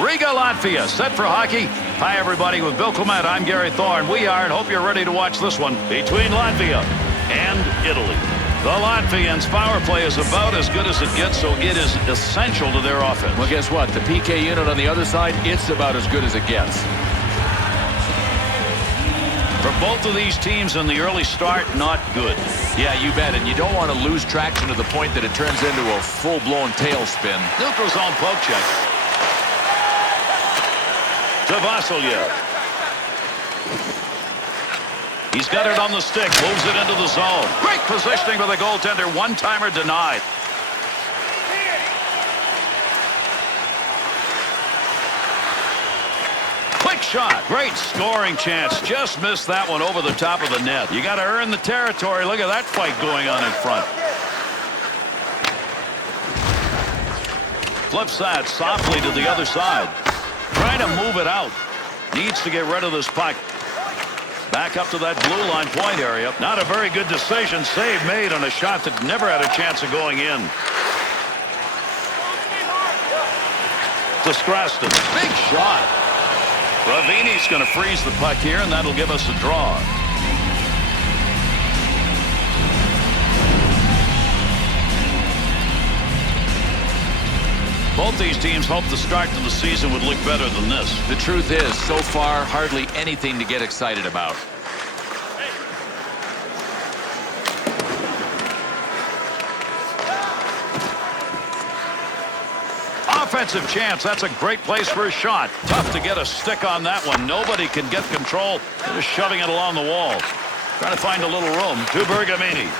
Riga, Latvia, set for hockey. Hi, everybody. With Bill Clement, I'm Gary Thorne. We are, and hope you're ready to watch this one between Latvia and Italy. The Latvians' power play is about as good as it gets, so it is essential to their offense. Well, guess what? The PK unit on the other side, it's about as good as it gets. For both of these teams in the early start, not good. Yeah, you bet. And you don't want to lose traction to the point that it turns into a full-blown tailspin. Neutral zone poke check. To Vasilyev. He's got it on the stick. Moves it into the zone. Great positioning for the goaltender. One-timer denied. Quick shot. Great scoring chance. Just missed that one over the top of the net. You got to earn the territory. Look at that fight going on in front. Flips that softly to the other side. Trying to move it out. Needs to get rid of this puck. Back up to that blue line point area. Not a very good decision. Save made on a shot that never had a chance of going in. To Scraston. Big shot. Ravini's going to freeze the puck here, and that'll give us a draw. Both these teams hope the start to the season would look better than this. The truth is, so far, hardly anything to get excited about. Offensive chance. That's a great place for a shot. Tough to get a stick on that one. Nobody can get control. They're just shoving it along the wall. Trying to find a little room. To Bergamini.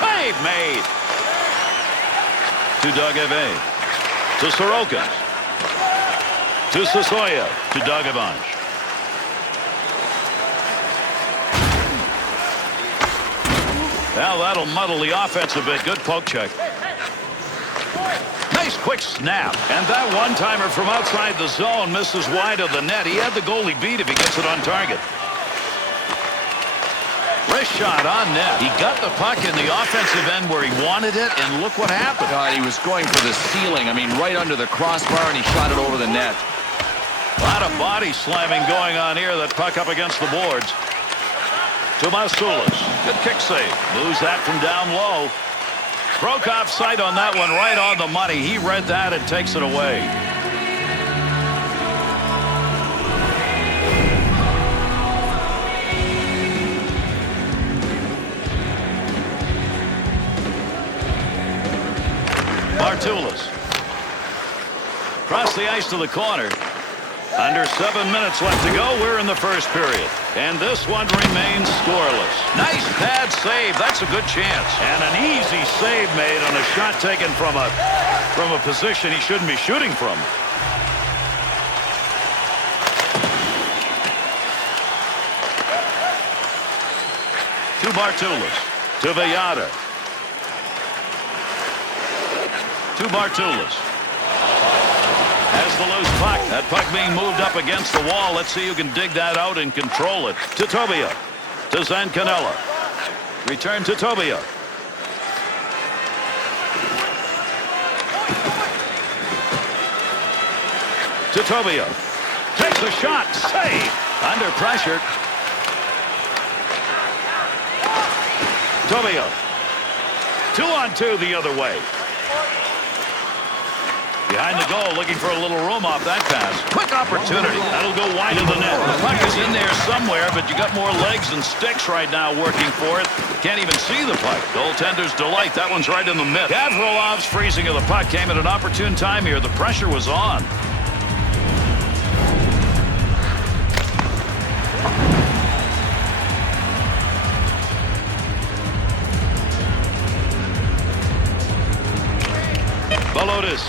Save made. To Dogeve. To Sorokin. To Sasoya. To Dogovanch. Now that'll muddle the offense a bit. Good poke check. Nice quick snap. And that one-timer from outside the zone misses wide of the net. He had the goalie beat if he gets it on target. Wrist shot on net. He got the puck in the offensive end where he wanted it, and look what happened. God, he was going for the ceiling. I mean, right under the crossbar, and he shot it over the net. A lot of body slamming going on here. That puck up against the boards. To Masulis. Good kick save. Moves that from down low. Broke off sight on that one, right on the money. He read that and takes it away. Bartulis. Across the ice to the corner. Under 7 minutes left to go. We're in the first period. And this one remains scoreless. Nice pad save. That's a good chance. And an easy save made on a shot taken from a position he shouldn't be shooting from. To Bartulis. To Villada. To Bartulis. Has the loose puck. That puck being moved up against the wall. Let's see who can dig that out and control it. To Tobia. To Zancanella. Return to Tobia. To Tobia. Takes a shot. Save. Under pressure. Tobia. 2-on-2 the other way. Behind the goal, looking for a little room off that pass. Quick opportunity. That'll go wide of the net. The puck is in there somewhere, but you got more legs and sticks right now working for it. Can't even see the puck. Goaltender's delight. That one's right in the middle. Gavrilov's freezing of the puck came at an opportune time here. The pressure was on. Balotis.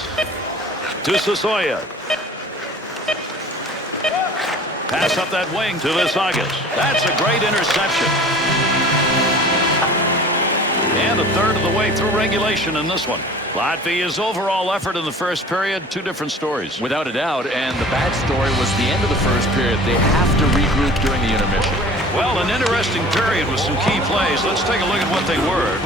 To Sasoya. Pass up that wing to Visagas. That's a great interception. And a third of the way through regulation in this one. Latvia's overall effort in the first period, two different stories. Without a doubt, and the bad story was the end of the first period. They have to regroup during the intermission. Well, an interesting period with some key plays. Let's take a look at what they were.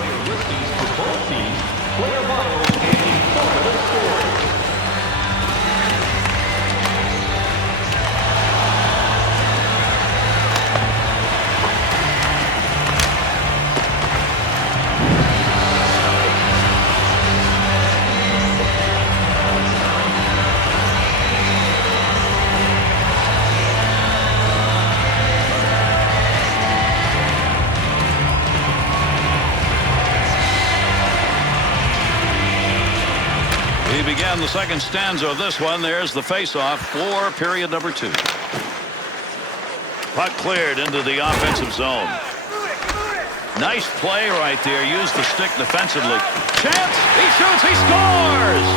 in the second stanza of this one. There's the face-off for period number 2. Puck cleared into the offensive zone. Nice play right there. Use the stick defensively. Chance. He shoots. He scores.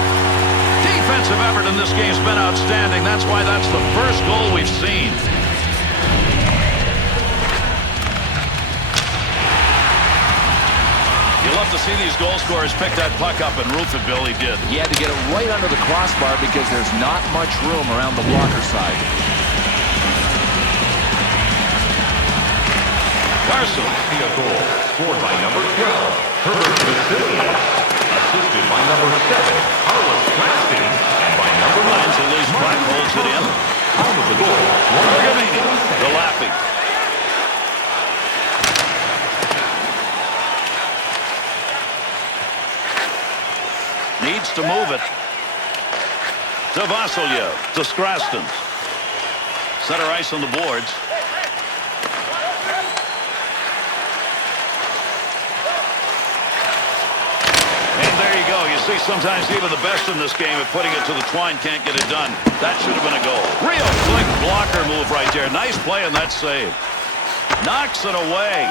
Defensive effort in this game's been outstanding. That's why that's the first goal we've seen. You love to see these goal scorers pick that puck up and roof it, Bill. He did. He had to get it right under the crossbar because there's not much room around the blocker side. Carson. A goal scored by number 12, Herbert Vassiliev, assisted by number 7, Carlos Claxton, and by number 9, Lines a loose puck, holds it in. Time of the goal, The Latvia. Needs to move it. To Vassiliev. To Skrastins. Center ice on the boards. And there you go. You see sometimes even the best in this game at putting it to the twine can't get it done. That should have been a goal. Real quick blocker move right there. Nice play on that save. Knocks it away.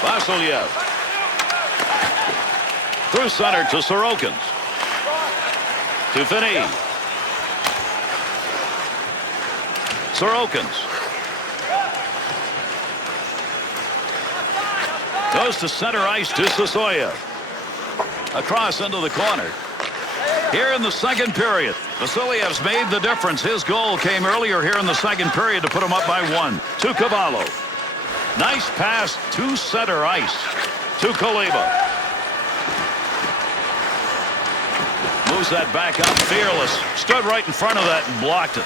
Vassiliev. Through center to Sorokins. To Finney. Sorokins. Goes to center ice to Sasoya. Across into the corner. Here in the second period. Vasilyev's made the difference. His goal came earlier here in the second period to put him up by 1. To Cavallo. Nice pass to center ice. To Kaleva. Moves that back up. Fearless. Stood right in front of that and blocked it.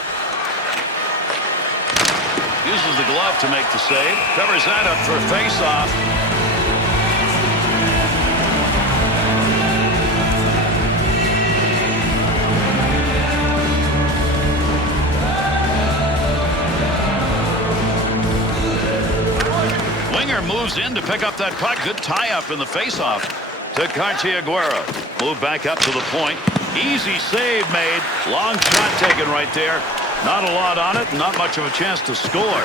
Uses the glove to make the save. Covers that up for a face-off. Winger moves in to pick up that puck. Good tie-up in the face-off. To Cartier-Aguero. Move back up to the point. Easy save made. Long shot taken right there. Not a lot on it. Not much of a chance to score.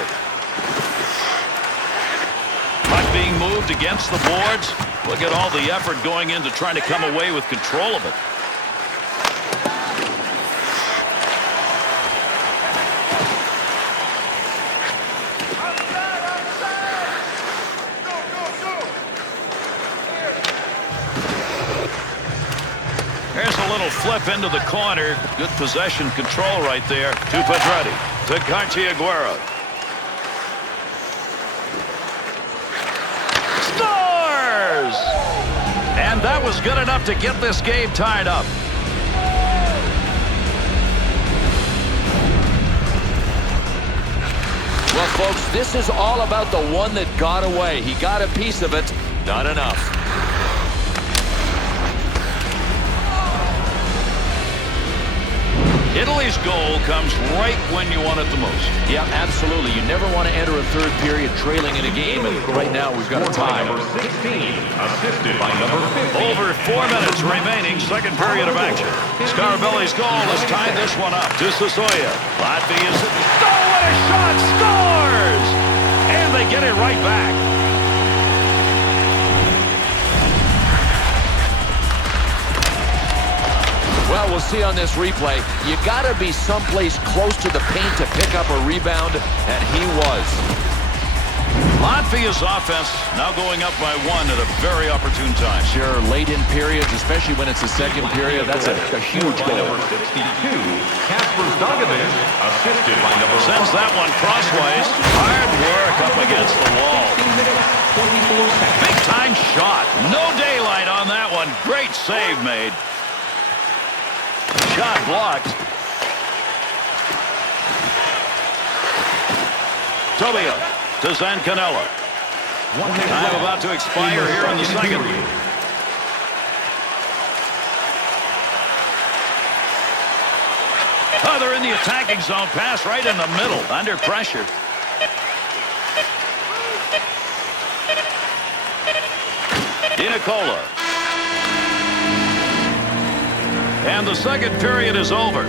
Puck being moved against the boards. Look at all the effort going into trying to come away with control of it. Here's a little flip into the corner. Good possession control right there. To Pedretti. To Cartier-Aguero. Scores! And that was good enough to get this game tied up. Well, folks, this is all about the one that got away. He got a piece of it. Not enough. Italy's goal comes right when you want it the most. Yeah, absolutely. You never want to enter a third period trailing in a game, and right now we've got a tie. Number 16, assisted by number 50. Over 4 minutes remaining, second period of action. Scarabelli's goal has tied this one up to Sasoya. Latvia's... Oh, what a shot! Scores! And they get it right back. Well, we'll see on this replay. You got to be someplace close to the paint to pick up a rebound, and he was. Latvia's offense now going up by 1 at a very opportune time. Sure, late in periods, especially when it's the second period, that's a huge goal. Number 62, Kasper Dagovich, assisted by number 5. Sends that one crossways. Hard work up against the wall. 16 minutes, 24 seconds. Big time shot. No daylight on that one. Great save made. Shot blocked. Tobia to Zancanella. Time about to expire here in the second. Oh, they're in the attacking zone. Pass right in the middle. Under pressure. DiNicola. And the second period is over.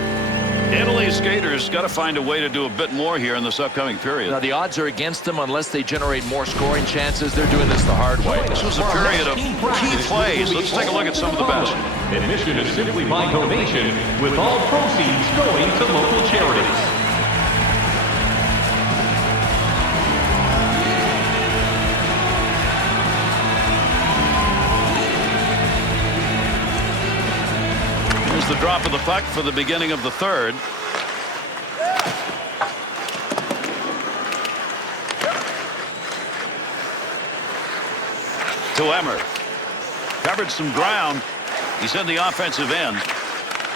Italy's skaters got to find a way to do a bit more here in this upcoming period. Now, the odds are against them unless they generate more scoring chances. They're doing this the hard way. This was a period of key plays. Let's take a look at some of the best. Admission is simply by donation, with all proceeds going to local charities. Here's the drop of the puck for the beginning of the third. To Emmer. Covered some ground. He's in the offensive end.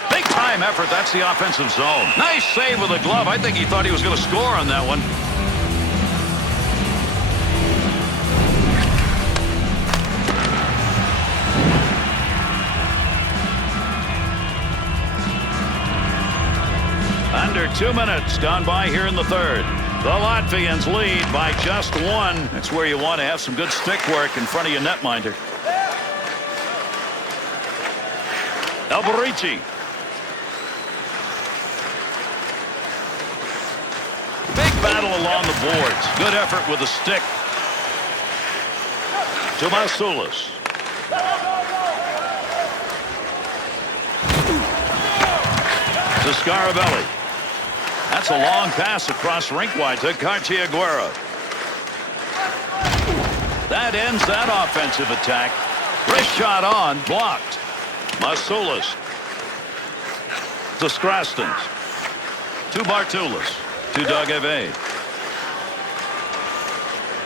Big time effort. That's the offensive zone. Nice save with a glove. I think he thought he was going to score on that one. Under 2 minutes gone by here in the third. The Latvians lead by just one. That's where you want to have some good stick work in front of your netminder. Alberici. Big battle along the boards. Good effort with the stick. To Masulis. To Scarabelli. That's a long pass across rink wide to Cartier-Aguero. That ends that offensive attack. Wrist shot on, blocked. Masulis. To Strastens. To Bartulis. To Dogeve.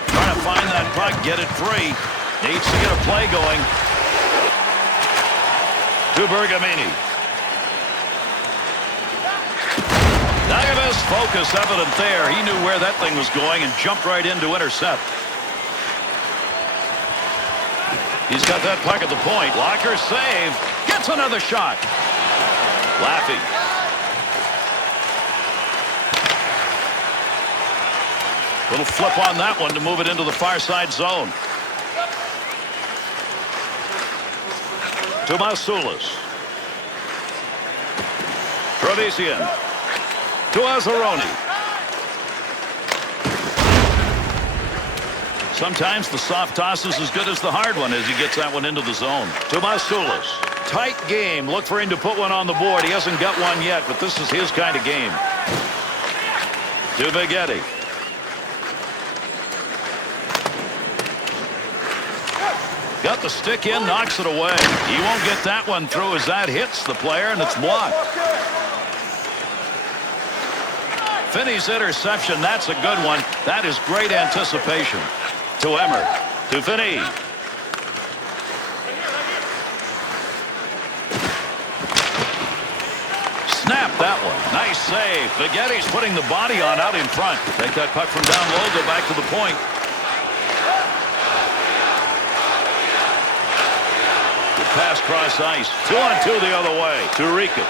Trying to find that puck, get it free. Needs to get a play going. To Bergamini. Dagove's focus evident there. He knew where that thing was going and jumped right in to intercept. He's got that puck at the point. Locker save. Gets another shot. Laffy. Little flip on that one to move it into the far side zone. To Masulis. Travesian. To Azzaroni. Sometimes the soft toss is as good as the hard one as he gets that one into the zone. To Masulis. Tight game. Look for him to put one on the board. He hasn't got one yet, but this is his kind of game. To Vighetti. Got the stick in, knocks it away. He won't get that one through as that hits the player, and it's blocked. Finney's interception, that's a good one. That is great anticipation. To Emmer. To Finney. Snap that one. Nice save. Vighetti's putting the body on out in front. Take that puck from down low, go back to the point. Good pass cross ice. 2-on-2 the other way. To Rikas.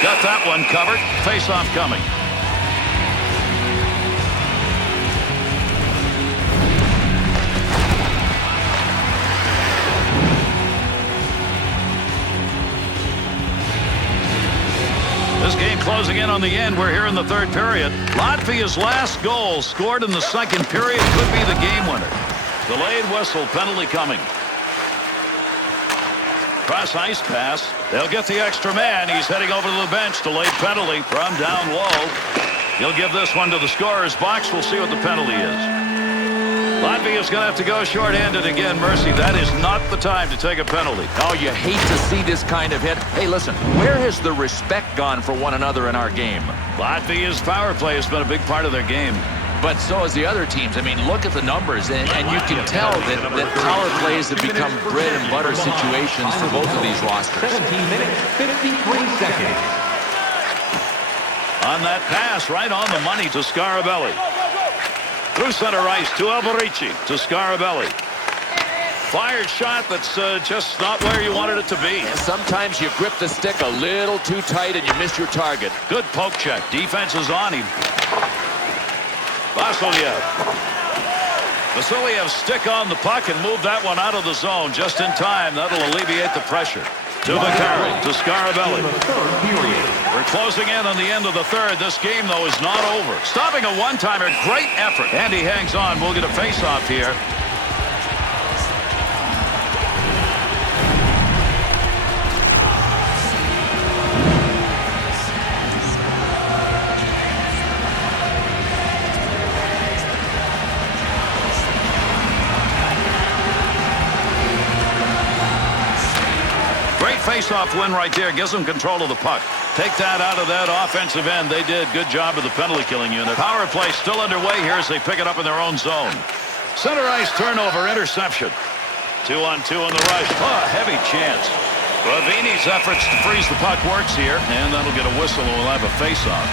Got that one covered. Face-off coming. This game closing in on the end. We're here in the third period. Latvia's last goal scored in the second period could be the game winner. Delayed whistle, penalty coming. Cross ice pass. They'll get the extra man. He's heading over to the bench. Delayed penalty from down low. He'll give this one to the scorer's box. We'll see what the penalty is. Latvia's going to have to go short-handed again. Mercy, that is not the time to take a penalty. Oh, you hate to see this kind of hit. Hey, listen, where has the respect gone for one another in our game? Latvia's power play has been a big part of their game. But so has the other teams. I mean, look at the numbers, and you can tell that power plays have become bread and butter situations for both of these rosters. 17 minutes, 53 seconds. On that pass, right on the money to Scarabelli. Through center ice to Alberici. To Scarabelli. Fired shot that's just not where you wanted it to be. And sometimes you grip the stick a little too tight and you miss your target. Good poke check. Defense is on him. Vasilyev. Vasiliev stick on the puck and move that one out of the zone just in time. That'll alleviate the pressure. To Vicari, to Scarabelli. We're closing in on the end of the third. This game, though, is not over. Stopping a one-timer, great effort. And he hangs on. We'll get a face-off here. Face-off win right there. Gives them control of the puck. Take that out of that offensive end. They did. Good job of the penalty killing unit. Power play still underway here as they pick it up in their own zone. Center ice turnover, interception. 2-on-2 on the rush. Oh, heavy chance. Ravini's efforts to freeze the puck works here, and that'll get a whistle and we'll have a face-off.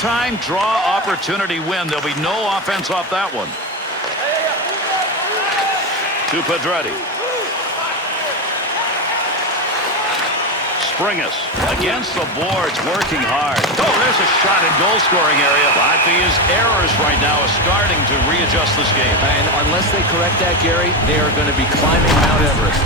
Time draw opportunity win. There'll be no offense off that one. To Pedretti. Springus against the boards, working hard. Oh, there's a shot in goal scoring area. Latvia's errors right now are starting to readjust this game. And unless they correct that, Gary, they are going to be climbing Mount Everest.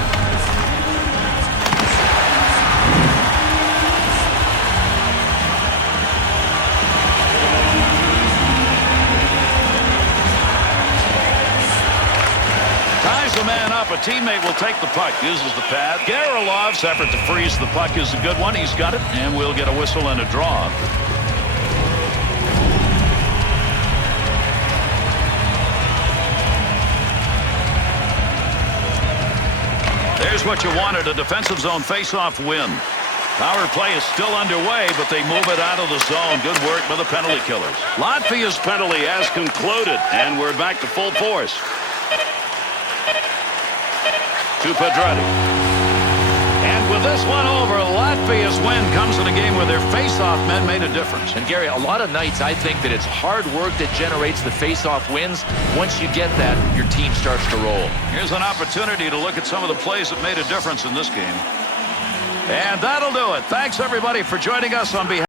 Ties the man up. A teammate will take the puck. Uses the pad. Gerilov's effort to freeze the puck is a good one. He's got it, and we'll get a whistle and a draw. There's what you wanted, a defensive zone face-off win. Power play is still underway, but they move it out of the zone. Good work by the penalty killers. Latvia's penalty has concluded, and we're back to full force. To Pedretti. And with this one over, Latvia's win comes in a game where their face-off men made a difference. And Gary, a lot of nights I think that it's hard work that generates the face-off wins. Once you get that, your team starts to roll. Here's an opportunity to look at some of the plays that made a difference in this game. And that'll do it. Thanks, everybody, for joining us on behalf